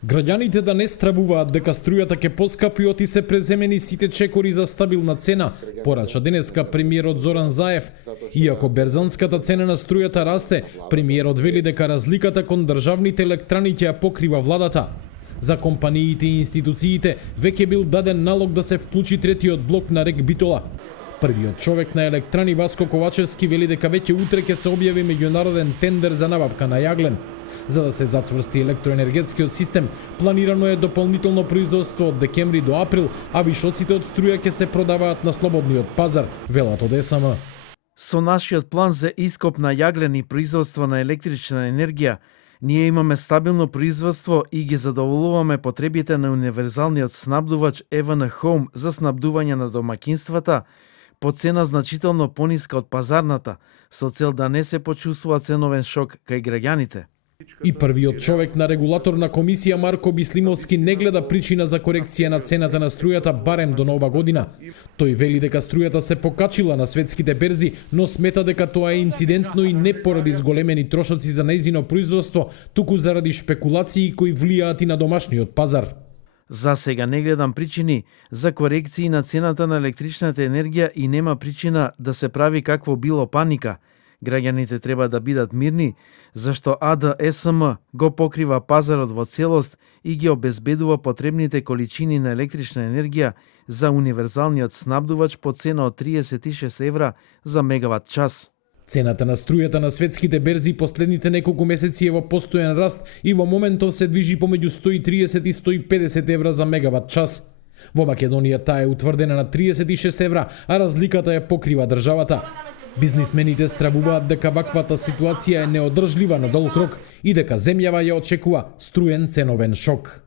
Граѓаните да не стравуваат дека струјата ќе поскапи оти се преземени сите чекори за стабилна цена, порача денеска премиерот Зоран Заев. Иако берзанската цена на струјата расте, премиерот вели дека разликата кон државните електрани ќе ја покрива владата. За компаниите и институциите веќе бил даден налог да се вклучи третиот блок на рек Битола. Првиот човек на електрани Васко Ковачевски вели дека веќе утре ќе се објави меѓународен тендер за набавка на јаглен. За да се зацврсти електроенергетскиот систем, планирано е дополнително производство од декември до април, а вишоците од струја ќе се продаваат на слободниот пазар, велат од СМ. Со нашиот план за ископ на јаглен и производство на електрична енергија, ние имаме стабилно производство и ги задоволуваме потребите на универзалниот снабдувач EVN Home за снабдување на домакинствата по цена значително пониска од пазарната, со цел да не се почувствува ценовен шок кај граѓаните. И првиот човек на регулаторна комисија Марко Бислимовски не гледа причина за корекција на цената на струјата барем до нова година. Тој вели дека струјата се покачила на светските берзи, но смета дека тоа е инцидентно и не поради зголемени трошоци за нејзино производство, туку заради шпекулации кои влијаат и на домашниот пазар. За сега не гледам причини за корекции на цената на електричната енергија и нема причина да се прави какво било паника. Граѓаните треба да бидат мирни, зашто АДСМ го покрива пазарот во целост и ги обезбедува потребните количини на електрична енергија за универзалниот снабдувач по цена од 36 евра за мегават час. Цената на струјата на светските берзи последните неколку месеци е во постојан раст и во моментов се движи помеѓу 130 и 150 евра за мегават час. Во Македонија таа е утврдена на 36 евра, а разликата ја покрива државата. Бизнисмените стравуваат дека ваквата ситуација е неодржлива на долг рок и дека земјава ја очекува струен ценовен шок.